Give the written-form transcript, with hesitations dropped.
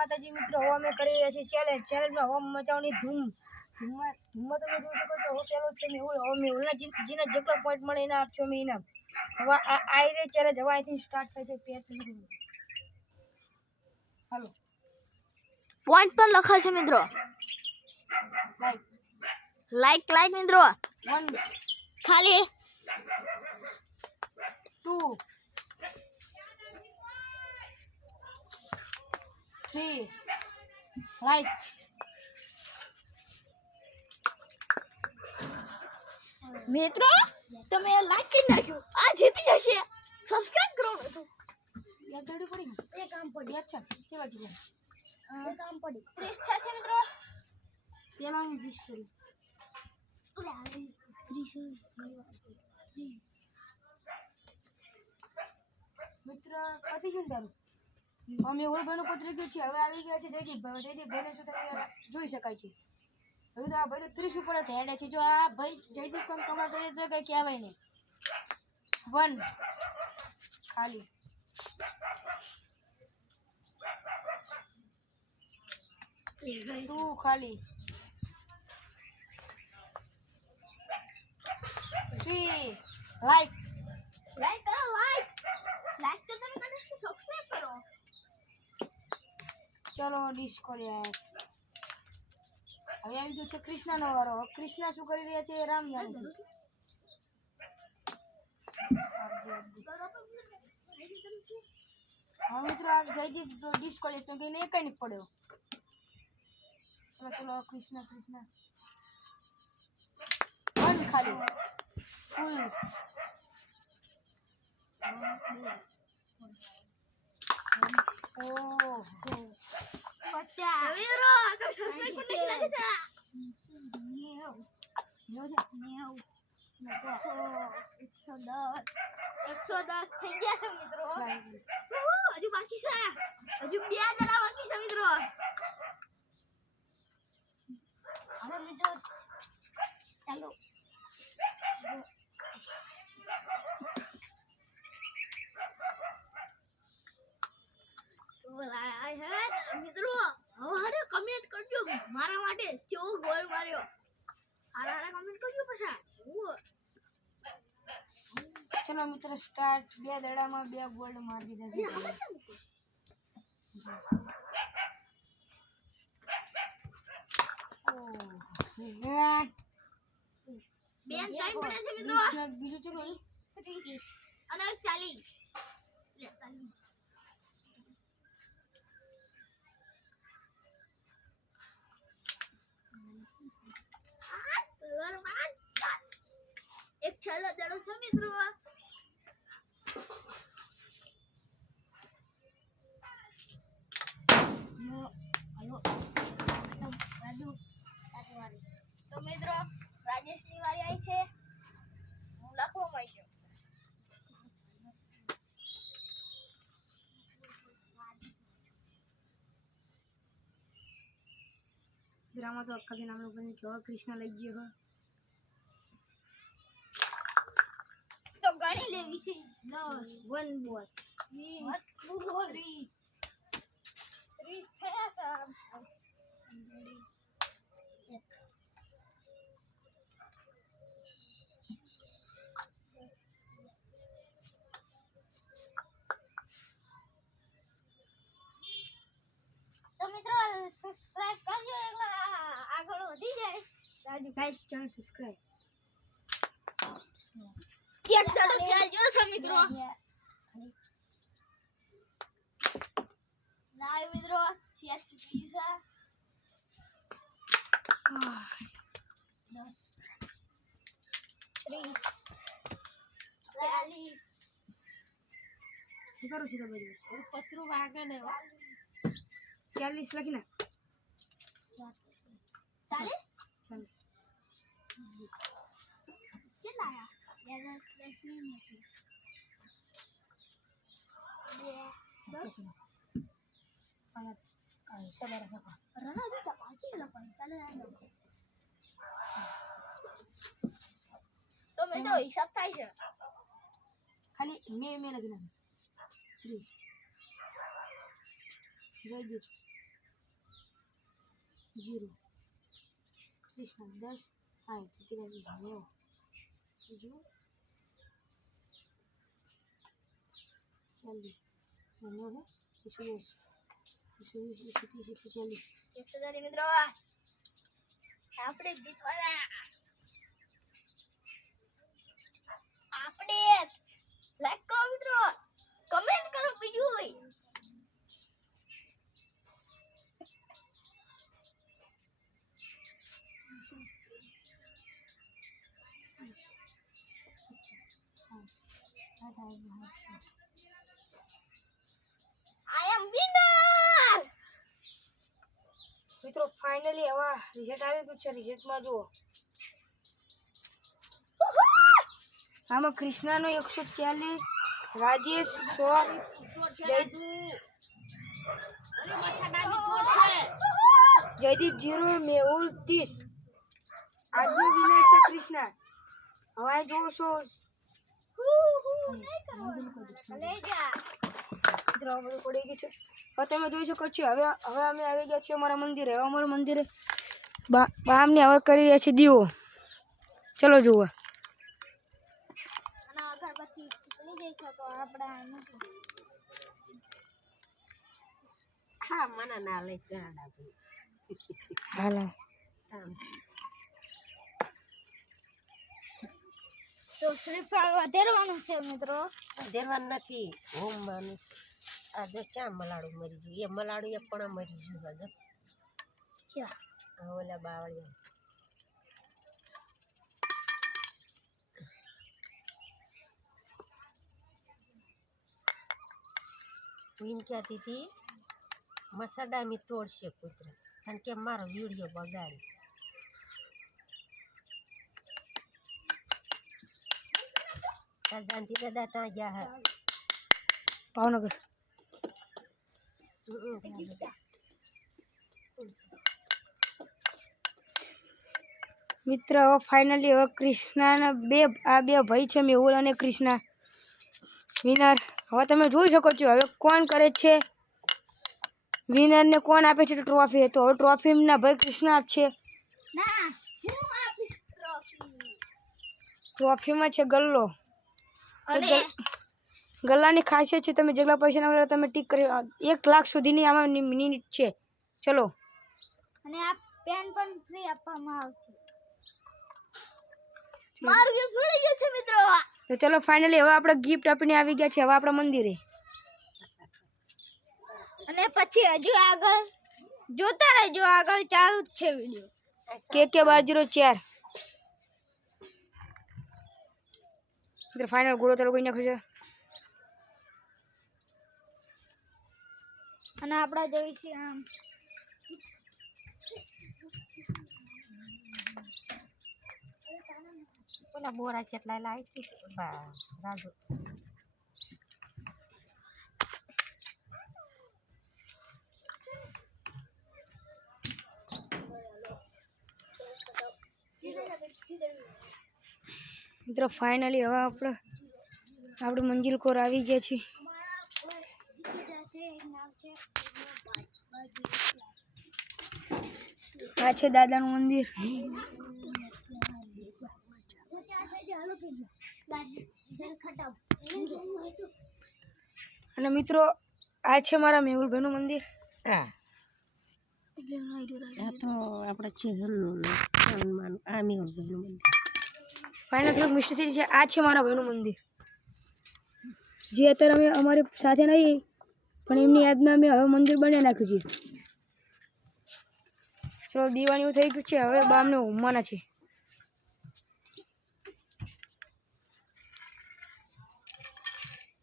માતાજી મિત્રો, હવે અમે કરી રહ્યા છીએ ચેલેન્જમાં હોમ મચાવવાની ધૂમ. ધૂમમાં તમે જોઈ શકો છો, હવે પેલો છે મેહુલ. હવે મેહુલના જેને જેટલો પોઈન્ટ મળે એને આપજો અમે ઇનામ. હવે આ રે ચેલેન્જ હવે અહીંથી સ્ટાર્ટ થાય છે. હાલો, પોઈન્ટ પર લખાશે મિત્રો. લાઈક મિત્રો. 1 ખાલી 2 3 લાઈક. મિત્રો તમે લાઈક કરી નાખ્યું, આ જીતી જશે. સબસ્ક્રાઇબ કરો તો યાર દડી પડી એ કામ પડી. અચ્છા સેવા છે એ કામ પડી 30 છે મિત્રો. પેલા હું 20 કરી મિત્ર પતિ શું તારું. અમે ઓળખાનું પત્ર ગયું છે. હવે આવી ગયા છે જયદીપભાઈ. જયદીપભાઈને શું થાય જોઈ શકાય છે. હવે તો આ ભાઈ તો 30 ઉપર જ હેડે છે. જો આ ભાઈ જયદીપ પણ કમર કરે તો કઈ કહેવાય નહીં. 1 ખાલી 2 ખાલી 3 લાઈક. લાઈક કરો, લાઈક તો તમે મને સબસ્ક્રાઇબ કરો. ચલો ડિસ્કો યાર. હવે આવી ગયો છે કૃષ્ણનો વારો. કૃષ્ણ શું કરી રહ્યા છે રામ જાણે. હા મિત્રો, આ જયદીપ ડિસ્કોલેક્ટ કહીને એક નહીં પડ્યો. ચલો કૃષ્ણ 1 ખાલી ફૂલ. ઓહ બચ્ચા મિત્રો તો સબસ્ક્રાઇબ કરી નાખે છે. 110 થઈ ગયા છે મિત્રો. હજુ બાકી છે, હજુ 2 જણા બાકી છે મિત્રો. હવે મિત્રો ચાલો મિત્રો. હવે કમેન્ટ કરજો મારા માટે કેવો ગોલ માર્યો. હારા કમેન્ટ કરજો પછી. ચલો મિત્ર સ્ટાર્ટ. 2 દડામાં 2 ગોલ્ડ મારી દીધા છે. બેન ટાઈમ પડે છે મિત્રો. બીજું ચલો 30 અને 40 લે 40. એક છેલ્લો દડો છે મિત્રો. તો મિત્રો રાજેશની વારી આવી છે. હું લખવા માંડ્યો. ગ્રામમાં તો અક્કા નામ લોકોને કેવો કૃષ્ણ લઈ ગયો. તો ગણી લેવી છે. 1 બોલ 20 30 થયા છે. તો મિત્રો સબસ્ક્રાઇબ કરજો એટલે આગળ વધી જાય. Like channel subscribe. એક દડો ચાલજો છે મિત્રો. ના મિત્રો ચેસ ચૂકી છે. 10 30 40 શું કરું છે તમે? પતરું વાગે ને 40 લખી નાખ. 40 કેટલા આયા? 10 ની 10 સબર રણા બેટા પાછી લખો ચાલે. તો મિત્રો હિસાબ થાય છે. ખાલી મેં લખી નાખ. 30 જયદીપ 0 કૃષ્ણ 10 60 83 90 બીજું 40 90 110 120 130 140 140 મિત્રો આપણે જીતવાના આપણે લાઈક કરો મિત્રો કમેન્ટ કરો બીજું હોય I am winner મિત્રો ફાઇનલી હવે રિઝલ્ટ આવી ગયું છે રિઝલ્ટમાં જુઓ આમાં કૃષ્ણાનો 140 રાજેશ 100 જયદીપ 0 મેહુલ 30 આજનો વિનર છે કૃષ્ણા હવે જોશો લઈ જા દ્રૌપદી પડી ગઈ છે હવે તમે જોઈ શકો છો હવે અમે આવી ગયા છીએ અમારા મંદિરે હવે અમારું મંદિરે બામને હવે કરી રહ્યા છે દીવો ચલો જુઓ અને અગરબત્તી લઈ જઈશું તો આપણે હા મને ના લઈ ગાડા હાલો તો શ્રીફળ વધેરવાનું છે મિત્રો વધેરવાનું નથી હોમ માનું આજે ક્યાં મલાડું મરી ગયું એ મલાડું એક પણ મરી ગયું આજે ક્યાં ઓલા બાવળિયા હું એમ કહેતી હતી મસાડાની તોડશે કૂતરા કારણ કે મારો વિડીયો બગાડી જાનતી દાદા ત્યાં ગયા હે ભાવનગર મિત્ર હવે ફાઇનલી હવે કૃષ્ણાના બે ભાઈ છે મેહુલ અને કૃષ્ણા વિનર હવે તમે જોઈ શકો છો હવે કોણ કરે છે વિનરને કોણ આપે છે ટ્રોફી તો હવે ટ્રોફી એમના ભાઈ કૃષ્ણા આપશે ના હું આપીશ ટ્રોફી ટ્રોફીમાં છે ગલ્લો અને ગલ્લાની ખાસિયત છે તમે જેટલા પૈસા ના તમે ટીક કરી 1 લાખ સુધીની આમાં મિનિટ છે ચલો અને આ પેન પણ ફ્રી આપવામાં આવશે મારું ગિફ્ટ મળી ગયું છે મિત્રો તો ચલો ફાઇનલી હવે આપણે ગિફ્ટ આપીને આવી ગયા છે હવે આપણા મંદિરે અને પછી હજુ આગળ જોતા રહેજો આગળ ચાલુ જ છે વિડિયો KK1204 મિત્ર ફાઇનલ ગોળો ચાલુ કરી નાખ્યો છે અને આપણે જોઈશું આમ ઓલા બોરા કેટલા લાવી બા રાજુ મિત્રો ફાઇનલી હવે આપણે મંજિલ કોર આવી ગયા છીએ આ છે દાદાનું મંદિર અને મિત્રો આ છે મારા મેહુલભાઈનું મંદિર હા આ તો આપણા ચહેરનું આ મેહુલભાઈનું મંદિર ફાઇનલ થોડુંક મિસ્ટેક થઈ છે આ છે મારા ભાઈનું મંદિર જે અત્યારે અમે અમારી સાથે નહીં પણ એમની યાદમાં અમે હવે મંદિર બનાવી નાખ્યું છે ચલો દીવાની એવું થઈ ગયું છે હવે બામને ઉમવાના છે